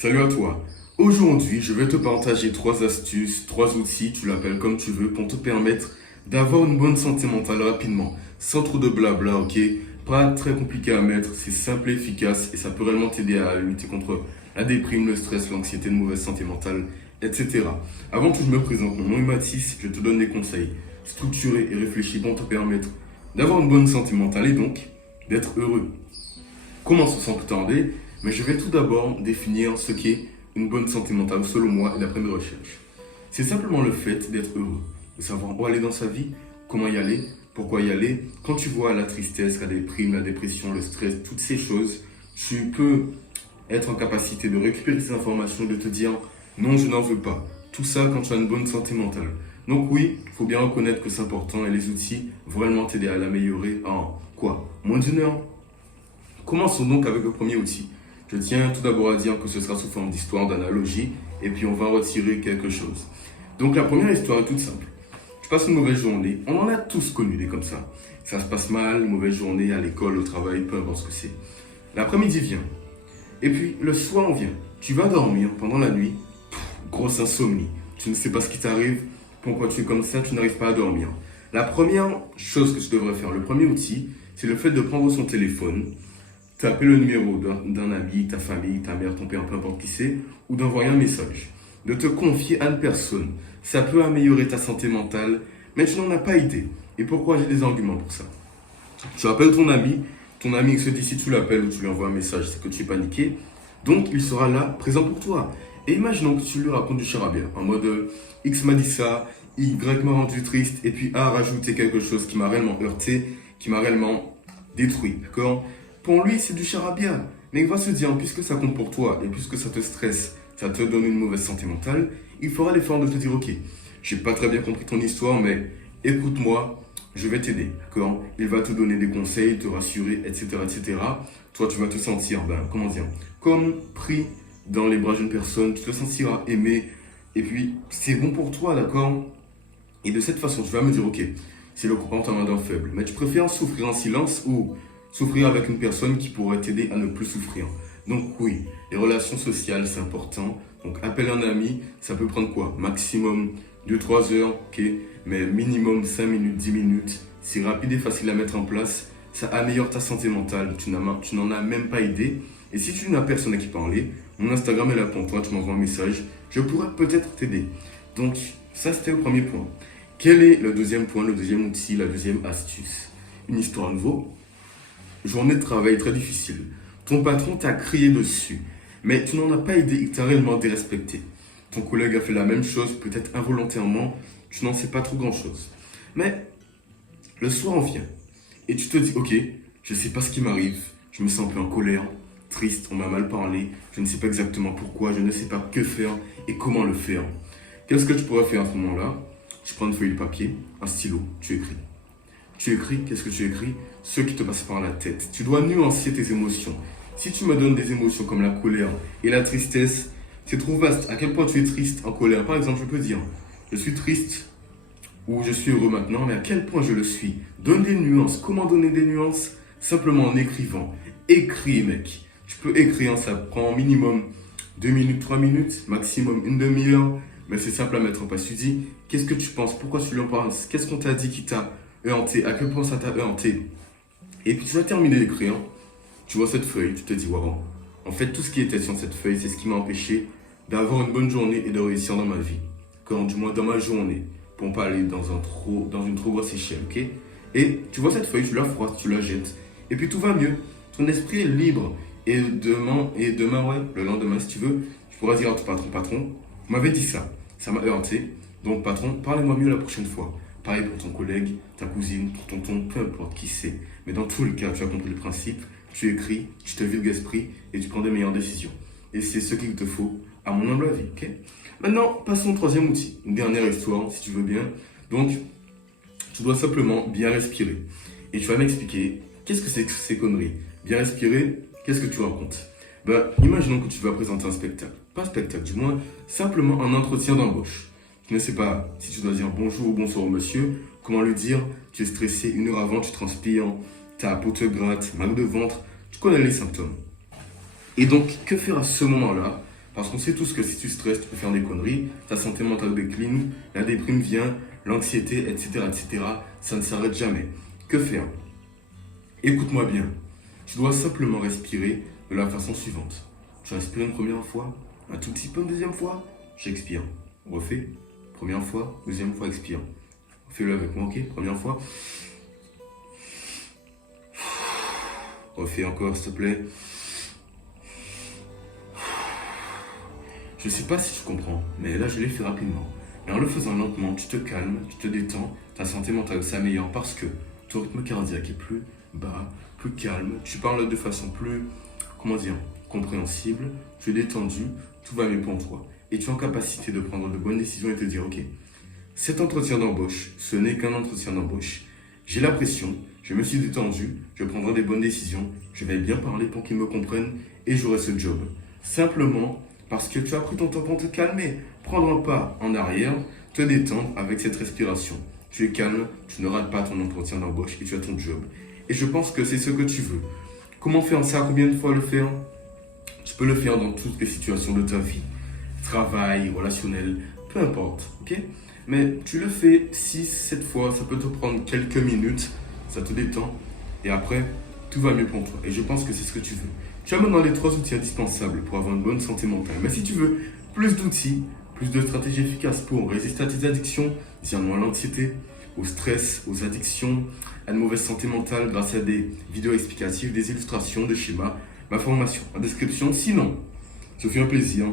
Salut à toi. Aujourd'hui, je vais te partager trois astuces, trois outils, tu l'appelles comme tu veux, pour te permettre d'avoir une bonne santé mentale rapidement, sans trop de blabla, ok? Pas très compliqué à mettre, c'est simple et efficace et ça peut réellement t'aider à lutter contre la déprime, le stress, l'anxiété, une mauvaise santé mentale, etc. Avant que je me présente, mon nom est Mathis, je te donne des conseils structurés et réfléchis pour te permettre d'avoir une bonne santé mentale et donc d'être heureux. Commençons sans plus tarder, mais je vais tout d'abord définir ce qu'est une bonne santé mentale selon moi et d'après mes recherches. C'est simplement le fait d'être heureux, de savoir où aller dans sa vie, comment y aller, pourquoi y aller. Quand tu vois la tristesse, la déprime, la dépression, le stress, toutes ces choses, tu peux être en capacité de récupérer ces informations et de te dire non, je n'en veux pas. Tout ça quand tu as une bonne santé mentale. Donc oui, il faut bien reconnaître que c'est important et les outils vont vraiment t'aider à l'améliorer en quoi? Moins d'une heure. Commençons donc avec le premier outil. Je tiens tout d'abord à dire que ce sera sous forme d'histoire, d'analogie, et puis on va retirer quelque chose. Donc la première histoire est toute simple. Tu passes une mauvaise journée, on en a tous connu des comme ça. Ça se passe mal, une mauvaise journée à l'école, au travail, peu importe ce que c'est. L'après-midi vient, et puis le soir on vient. Tu vas dormir pendant la nuit, grosse insomnie. Tu ne sais pas ce qui t'arrive, pourquoi tu es comme ça, tu n'arrives pas à dormir. La première chose que tu devrais faire, le premier outil, c'est le fait de prendre son téléphone, taper le numéro d'un ami, ta famille, ta mère, ton père, peu importe qui c'est, ou d'envoyer un message. De te confier à une personne. Ça peut améliorer ta santé mentale, mais tu n'en as pas idée. Et pourquoi j'ai des arguments pour ça? Tu appelles ton ami il se dit si tu l'appelles ou tu lui envoies un message, c'est que tu es paniqué. Donc il sera là, présent pour toi. Et imaginons que tu lui racontes du charabia, en mode X m'a dit ça, Y m'a rendu triste, et puis A a rajouté quelque chose qui m'a réellement heurté, qui m'a réellement détruit, d'accord? Pour lui, c'est du charabia. Mais il va se dire, puisque ça compte pour toi et puisque ça te stresse, ça te donne une mauvaise santé mentale, il fera l'effort de te dire, ok, j'ai pas très bien compris ton histoire, mais écoute-moi, je vais t'aider, d'accord? Il va te donner des conseils, te rassurer, etc., etc. Toi, tu vas te sentir, comment dire, comme pris dans les bras d'une personne, tu te sentiras aimé, et puis c'est bon pour toi, d'accord? Et de cette façon, tu vas me dire, ok, c'est le comportement d'un faible, mais tu préfères souffrir en silence ou souffrir avec une personne qui pourrait t'aider à ne plus souffrir. Donc oui, les relations sociales, c'est important. Donc appelle un ami, ça peut prendre quoi? Maximum 2-3 heures, ok? Mais minimum 5 minutes, 10 minutes. C'est rapide et facile à mettre en place. Ça améliore ta santé mentale. Tu n'en as même pas idée. Et si tu n'as personne à qui parler, mon Instagram est là pour toi. Tu m'envoies un message. Je pourrais peut-être t'aider. Donc ça, c'était le premier point. Quel est le deuxième point, le deuxième outil, la deuxième astuce? Une histoire nouveau. Journée de travail très difficile. Ton patron t'a crié dessus, mais tu n'en as pas idée, il t'a réellement dérespecté. Ton collègue a fait la même chose, peut-être involontairement, tu n'en sais pas trop grand-chose. Mais le soir on vient, et tu te dis, ok, je ne sais pas ce qui m'arrive, je me sens un peu en colère, triste, on m'a mal parlé, je ne sais pas exactement pourquoi, je ne sais pas que faire et comment le faire. Qu'est-ce que tu pourrais faire à ce moment-là? Tu prends une feuille de papier, un stylo, tu écris. Tu écris, qu'est-ce que tu écris? Ce qui te passe par la tête. Tu dois nuancer tes émotions. Si tu me donnes des émotions comme la colère et la tristesse, c'est trop vaste. À quel point tu es triste, en colère? Par exemple, je peux dire, je suis triste ou je suis heureux maintenant, mais à quel point je le suis? Donne des nuances. Comment donner des nuances? Simplement en écrivant. Écris, mec. Tu peux écrire, ça prend minimum 2 minutes, 3 minutes, maximum une demi-heure. Mais c'est simple à mettre en place. Tu dis, qu'est-ce que tu penses? Pourquoi tu lui en parles? Qu'est-ce qu'on t'a dit qui t'a heurté? À quel point ça t'a heurté? Et puis tu vas terminer d'écrire, tu vois cette feuille, tu te dis, waouh, en fait tout ce qui était sur cette feuille, c'est ce qui m'a empêché d'avoir une bonne journée et de réussir dans ma vie. Quand, du moins dans ma journée, pour ne pas aller dans une trop grosse échelle, ok? Et tu vois cette feuille, tu la froisses, tu la jettes, et puis tout va mieux. Ton esprit est libre. Et demain, ouais, le lendemain, si tu veux, tu pourras dire à ton patron, vous m'avez dit ça m'a heurté, donc patron, parlez-moi mieux la prochaine fois. Pareil pour ton collègue, ta cousine, ton tonton, peu importe qui c'est. Mais dans tous les cas, tu as compris le principe, tu écris, tu te vides l'esprit et tu prends des meilleures décisions. Et c'est ce qu'il te faut, à mon humble avis, ok? Maintenant, passons au troisième outil, une dernière histoire, si tu veux bien. Donc, tu dois simplement bien respirer. Et tu vas m'expliquer, qu'est-ce que c'est que ces conneries? Bien respirer, qu'est-ce que tu racontes? Imaginons que tu vas présenter un spectacle. Pas un spectacle, du moins, simplement un entretien d'embauche. Je ne sais pas si tu dois dire bonjour ou bonsoir au monsieur, comment lui dire, tu es stressé, 1 heure avant, tu transpires, ta peau te gratte, mal de ventre, tu connais les symptômes. Et donc, que faire à ce moment-là? Parce qu'on sait tous que si tu stresses, tu peux faire des conneries, ta santé mentale décline, la déprime vient, l'anxiété, etc., etc. Ça ne s'arrête jamais. Que faire? Écoute-moi bien. Tu dois simplement respirer de la façon suivante. Tu respires une première fois, un tout petit peu une deuxième fois, j'expire. Refais. Première fois, deuxième fois, expire. Fais-le avec moi, ok? Première fois. Refais encore, s'il te plaît. Je sais pas si tu comprends, mais là je l'ai fait rapidement. Mais en le faisant lentement, tu te calmes, tu te détends, ta santé mentale s'améliore parce que ton rythme cardiaque est plus bas, plus calme, tu parles de façon plus, comment dire, compréhensible, tu es détendu, tout va mieux pour toi. Et tu es en capacité de prendre de bonnes décisions et te dire, ok, cet entretien d'embauche, ce n'est qu'un entretien d'embauche. J'ai la pression, je me suis détendu, je prendrai des bonnes décisions, je vais bien parler pour qu'ils me comprennent et j'aurai ce job. Simplement parce que tu as pris ton temps pour te calmer, prendre un pas en arrière, te détendre avec cette respiration. Tu es calme, tu ne rates pas ton entretien d'embauche et tu as ton job. Et je pense que c'est ce que tu veux. Comment faire ça? Combien de fois le faire? Tu peux le faire dans toutes les situations de ta vie. Travail, relationnel, peu importe, ok? Mais tu le fais 6, 7 fois, ça peut te prendre quelques minutes, ça te détend, et après, tout va mieux pour toi. Et je pense que c'est ce que tu veux. Tu as maintenant les 3 outils indispensables pour avoir une bonne santé mentale. Mais si tu veux plus d'outils, plus de stratégies efficaces pour résister à tes addictions, dire non à l'anxiété, au stress, aux addictions, à une mauvaise santé mentale grâce à des vidéos explicatives, des illustrations, des schémas, ma formation en description. Sinon, ça fait un plaisir.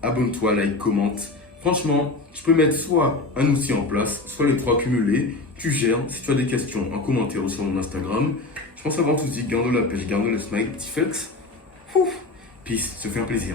Abonne-toi, like, commente. Franchement, tu peux mettre soit un outil en place, soit les 3 cumulés. Tu gères. Si tu as des questions, en commentaire ou sur mon Instagram. Je pense avoir tout dit. Garde la pêche, garde le smile, petit flex. Peace, ça fait un plaisir.